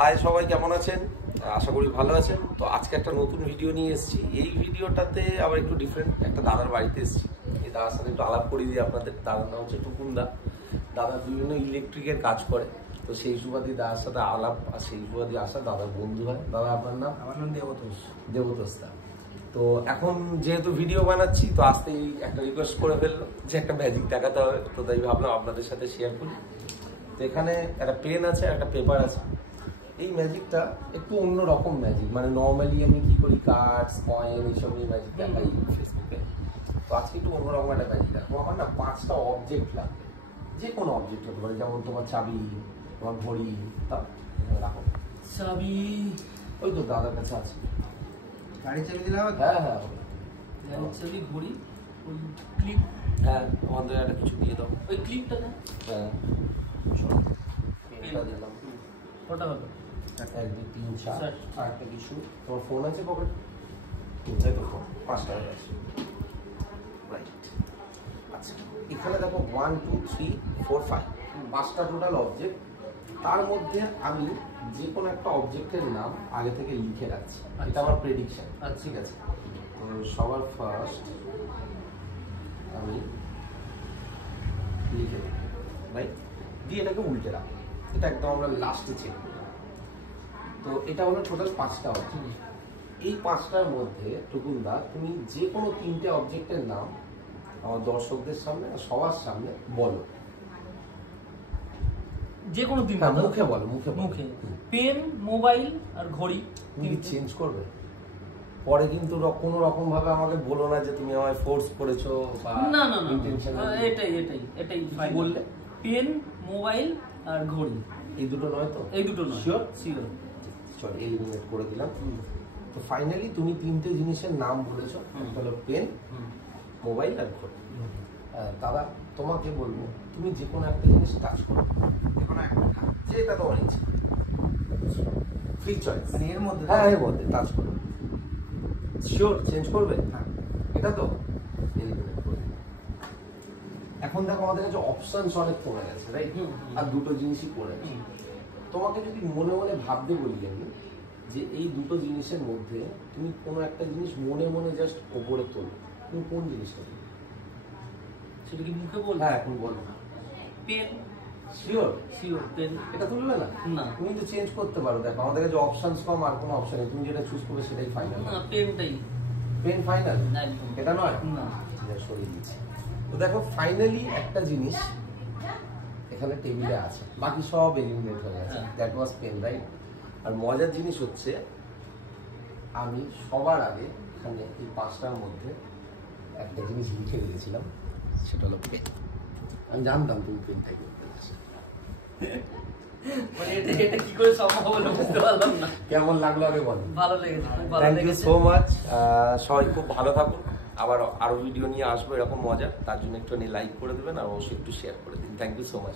High সবাই, কেমন আছেন? আশা করি ভালো আছেন। তো আজকে একটা নতুন ভিডিও নিয়ে এসেছি। এই ভিডিওটাতে আবার একটু ডিফারেন্ট, একটা দাদার বাড়িতে এসেছি। এই দাদার সাথে একটু আলাপ করিয়ে দিই আপনাদের। দাদার নাম হচ্ছে টুকুন দা। দাদা বিভিন্ন ইলেকট্রিকের কাজ করে, তো সেই সুবাদে দাদার সাথে আলাপ, আর সেই সুবাদে আসা দাদার বন্ধু হয়। দাদা আপনার নাম? আমার নাম দেবতোষ। দেবতোষ দা। তো এখন যেহেতু ভিডিও বানাচ্ছি, তো আসতেই একটা রিকোয়েস্ট করে ফেললো যে একটা ম্যাজিক দেখাতে হবে, তো তাই ভাবলাম আপনাদের সাথে শেয়ার করি। তো এখানে একটা পেন আছে, একটা পেপার আছে। এই ম্যাজিকটা একটু অন্যরকম ম্যাজিক, মানে নর্মালি আমি কি করি, কার্ডস, কয়েন, এইসব নিয়ে ম্যাজিক দেখাই ফেসবুকে। তো আজকে একটু অন্যরকম একটা ম্যাজিক দেখো। আমার না 5টা অবজেক্ট লাগবে, যে কোনো অবজেক্ট হতে পারে, যেমন তোমার চাবি, তোমার ঘড়ি, তা রাখো। চাবি ওই তো দাদার কাছে আছে। গাড়ি চাবি দিলে হবে? হ্যাঁ হ্যাঁ, গাড়ির চাবি, ঘড়ি, ওই ক্লিপ। হ্যাঁ, আমাদের একটা কিছু দিয়ে দাও। ওই ক্লিপটা না? হ্যাঁ, এটা দিলাম। কটা হলো? 1 2 3 4 4। আর একটা কিছু। তোমার ফোন আছে পকেট? এই তো ফোন। 5টা হয়ে গেছে। রাইট। আচ্ছা, এখানে দেখো 1 2 3 4 5, 5টা টোটাল অবজেক্ট। তার মধ্যে আমি যে কোনো একটা অবজেক্টের নাম আগে থেকে লিখে রাখছি। এটা আমার প্রেডিকশন। আচ্ছা, ঠিক আছে। তো সবার ফার্স্ট আমি লিখে দেবো, রাইট, দিয়ে এটাকে উল্টে রাখবো। এটা একদম আমরা লাস্টে চেক করবো। তো এটা হলো টোটাল 5টা অবজেক্ট। এই 5টার মধ্যে টুকুনদা তুমি যে কোনো 3টে অবজেক্টের নাম আমার দর্শকদের সামনে আর সবার সামনে বলো। যে কোনো তিন? মুখে বলো, মুখে মুখে। পেন, মোবাইল আর ঘড়ি। তুমি চেঞ্জ করবে পরে, কিন্তু কোনো রকম ভাবে আমাকে বলো না যে তুমি আমায় ফোর্স করেছো বা না না না, ইন্টেনশনালি। এটাই কি বললে? পেন, মোবাইল আর ঘড়ি। এই দুটো নয় তো? এই দুটো নয়। শিওর? শিওর। চল, এলিমিনেট করে দিলাম। তো ফাইনালি তুমি 3টে জিনিসের নাম বলেছো। একটা হলো পেন, মোবাইল আর ঘড়ি। দাদা তোমাকে বলবো, তুমি যে কোনো একটা জিনিস টাচ করো, যে কোনো একটা, যেটা তোমার ইচ্ছে, ফ্রি চয়েস। মানে এর মধ্যে? হ্যাঁ, এর মধ্যে টাচ করো। শিওর চেঞ্জ করবে? হ্যাঁ। এটা তো এলিমিনেট করে দিলাম। এখন দেখো আমাদের কাছে অপশনস অনেক কমে গেছে, রাইট? আর দুটো জিনিসই পড়ে গেছে। তোমাকে যদি মনে মনে ভাবতে বলি আমি যে এই দুটো জিনিসের মধ্যে তুমি কোনো একটা জিনিস মনে মনে জাস্ট ওপরে তোলো, তুমি কোন জিনিসটা তুলবে? সেটা কি মুখে বলবো? হ্যাঁ, এখন বলো। পেন। শিওর? Sure pen. এটা তুলবে না? না। তুমি তো চেঞ্জ করতে পারো। দেখো আমাদের কাছে অপশনস কম, আর কোনো অপশন নেই। তুমি যেটা চুজ করবে সেটাই ফাইনাল। না, পেনটাই। Pen final? একদম। এটা নয়? না। সরিয়ে দিচ্ছি। তো দেখো ফাইনালি একটা জিনিস এখানে টেবিলে আছে, বাকি সব এলিমিনেট হয়ে গেছে। That was pen, right? আর মজার জিনিস হচ্ছে, আমি সবার আগে এখানে এই 5টার মধ্যে একটা জিনিস লিখে রেখেছিলাম, সেটা হলো পেন। আমি জানতাম তুমি পেনটাই করতে চাইছো। মানে এটা কি করে সম্ভব হলো বুঝতে পারলাম না। কেমন লাগলো আগে বলো। ভালো লেগেছে, খুব ভালো থ্যাংক ইউ লেগেছে। So much. সবাই খুব ভালো থাকুন। আবার আরো ভিডিও নিয়ে আসবো এরকম মজা। তার জন্য একটু লাইক করে দেবেন আর অবশ্যই একটু শেয়ার করে দিন। Thank you so much.